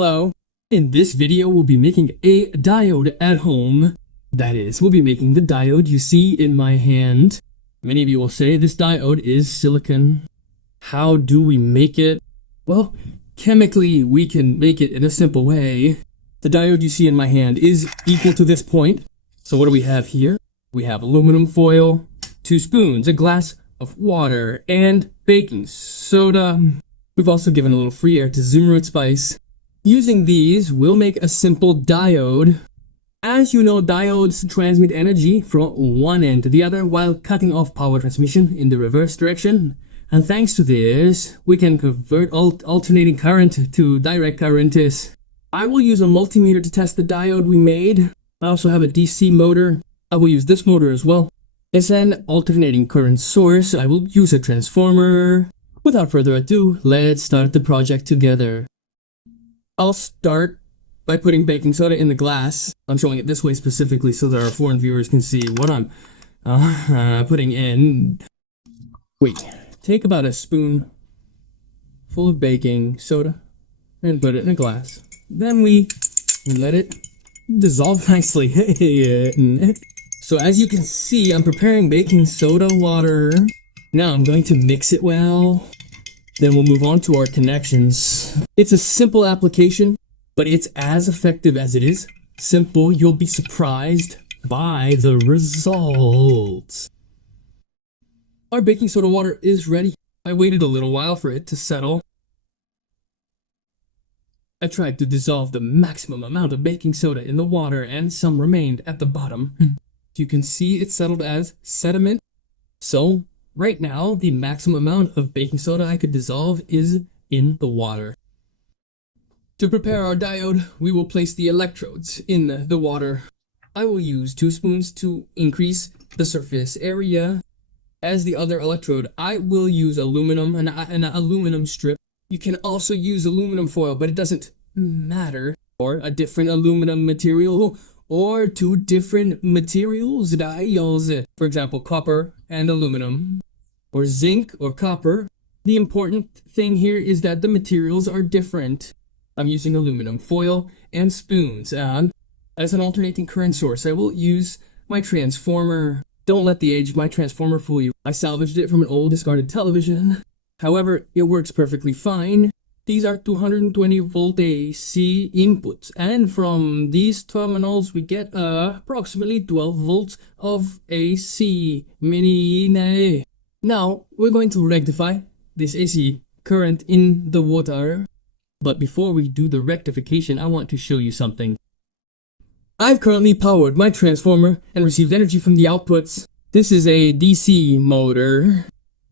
Hello. In this video, we'll be making a diode at home. That is, we'll be making the diode you see in my hand. Many of you will say this diode is silicon. How do we make it? Well, chemically, we can make it in a simple way. The diode you see in my hand is equal to this point. So what do we have here? We have aluminum foil, 2 spoons, a glass of water, and baking soda. We've also given a little free air to zoom root spice. Using these, we'll make a simple diode. As you know, diodes transmit energy from one end to the other while cutting off power transmission in the reverse direction. And thanks to this, we can convert alternating current to direct current. I will use a multimeter to test the diode we made. I also have a DC motor. I will use this motor as well. It's an alternating current source. I will use a transformer. Without further ado, let's start the project together. I'll start by putting baking soda in the glass. I'm showing it this way specifically so that our foreign viewers can see what I'm putting in. Wait, take about a spoon full of baking soda and put it in a glass. Then we let it dissolve nicely. So as you can see, I'm preparing baking soda water. Now I'm going to mix it well. Then we'll move on to our connections. It's a simple application, but it's as effective as it is simple. You'll be surprised by the results. Our baking soda water is ready. I waited a little while for it to settle. I tried to dissolve the maximum amount of baking soda in the water and some remained at the bottom. You can see it settled as sediment. So right now, the maximum amount of baking soda I could dissolve is in the water. To prepare our diode, we will place the electrodes in the water. I will use 2 spoons to increase the surface area. As the other electrode, I will use aluminum, an aluminum strip. You can also use aluminum foil, but it doesn't matter. Or a different aluminum material, or 2 different materials, diodes. For example, copper and aluminum. Or zinc or copper. The important thing here is that the materials are different. I'm using aluminum foil and spoons, and as an alternating current source, I will use my transformer. Don't let the age of my transformer fool you. I salvaged it from an old discarded television. However, it works perfectly fine. These are 220 volt AC inputs, and from these terminals we get approximately 12 volts of AC. Now, we're going to rectify this AC current in the water. But before we do the rectification, I want to show you something. I've currently powered my transformer and received energy from the outputs. This is a DC motor.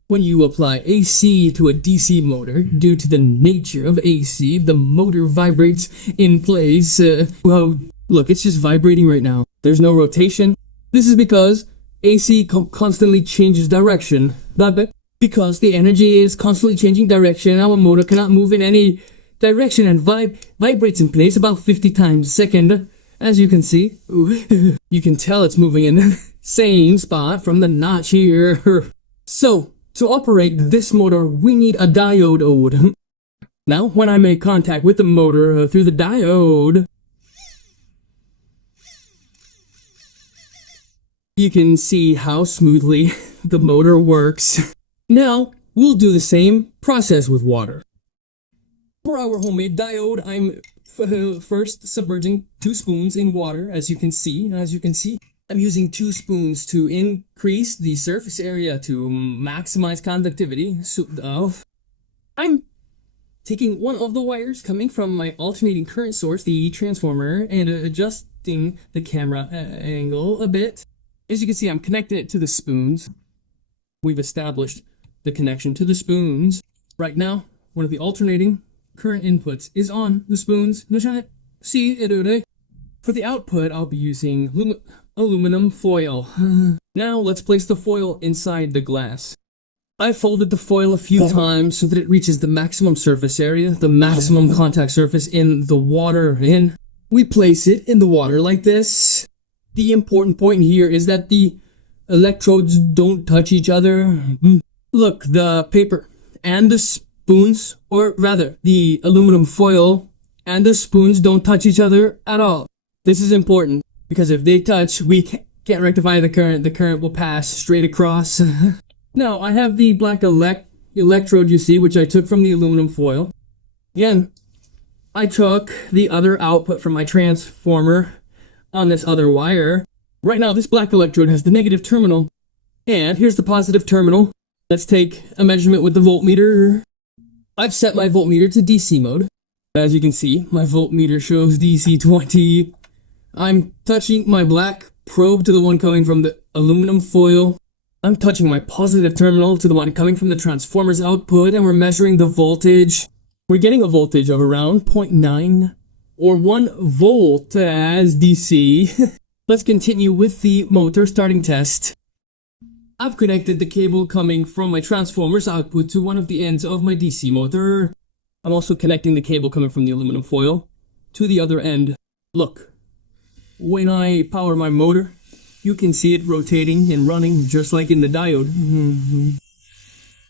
When you apply AC to a DC motor, due to the nature of AC, the motor vibrates in place. Well, look, it's just vibrating right now. There's no rotation. This is because AC constantly changes direction. But because the energy is constantly changing direction, our motor cannot move in any direction and vibrates in place about 50 times a second. As you can see, you can tell it's moving in the same spot from the notch here. So, to operate this motor, we need a diode. Now, when I make contact with the motor through the diode, you can see how smoothly the motor works. Now, we'll do the same process with water. For our homemade diode, I'm first submerging 2 spoons in water, as you can see. I'm using 2 spoons to increase the surface area to maximize conductivity. I'm taking one of the wires coming from my alternating current source, the transformer, and adjusting the camera angle a bit. As you can see, I'm connecting it to the spoons. We've established the connection to the spoons. Right now, one of the alternating current inputs is on the spoons. For the output, I'll be using aluminum foil. Now let's place the foil inside the glass. I folded the foil a few times so that it reaches the maximum surface area, the maximum contact surface in the water. And we place it in the water like this. The important point here is that the electrodes don't touch each other. Look, the paper and the spoons, or rather the aluminum foil and the spoons don't touch each other at all. This is important because if they touch, we can't rectify the current. The current will pass straight across. Now, I have the black electrode you see, which I took from the aluminum foil. Again, I took the other output from my transformer on this other wire. Right now, this black electrode has the negative terminal, and here's the positive terminal. Let's take a measurement with the voltmeter. I've set my voltmeter to DC mode. As you can see, my voltmeter shows DC 20. I'm touching my black probe to the one coming from the aluminum foil. I'm touching my positive terminal to the one coming from the transformer's output, and we're measuring the voltage. We're getting a voltage of around 0.9 or 1 volt as DC. Let's continue with the motor starting test. I've connected the cable coming from my transformer's output to one of the ends of my DC motor. I'm also connecting the cable coming from the aluminum foil to the other end. Look, when I power my motor, you can see it rotating and running just like in the diode.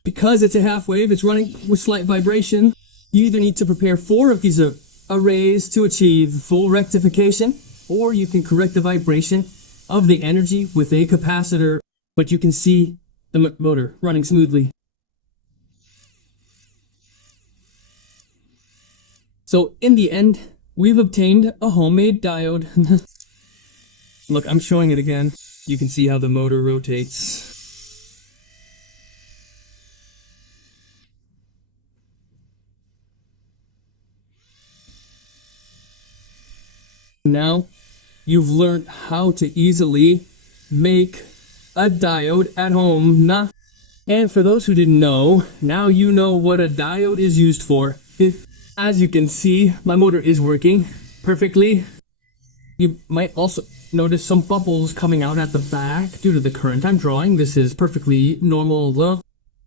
Because it's a half wave, it's running with slight vibration. You either need to prepare 4 of these arrays to achieve full rectification, or you can correct the vibration of the energy with a capacitor. But you can see the motor running smoothly. So in the end, we've obtained a homemade diode. Look, I'm showing it again. You can see how the motor rotates. Now, you've learned how to easily make a diode at home. And for those who didn't know, now you know what a diode is used for. As you can see, my motor is working perfectly. You might also notice some bubbles coming out at the back due to the current I'm drawing. This is perfectly normal.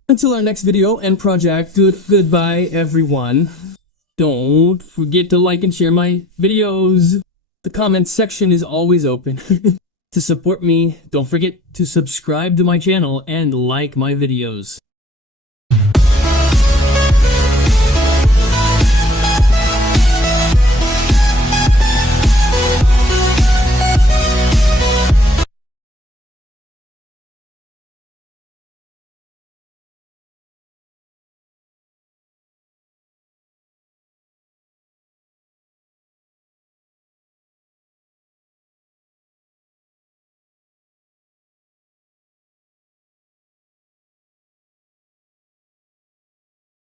Until our next video and project, goodbye everyone. Don't forget to like and share my videos. The comments section is always open. To support me, don't forget to subscribe to my channel and like my videos.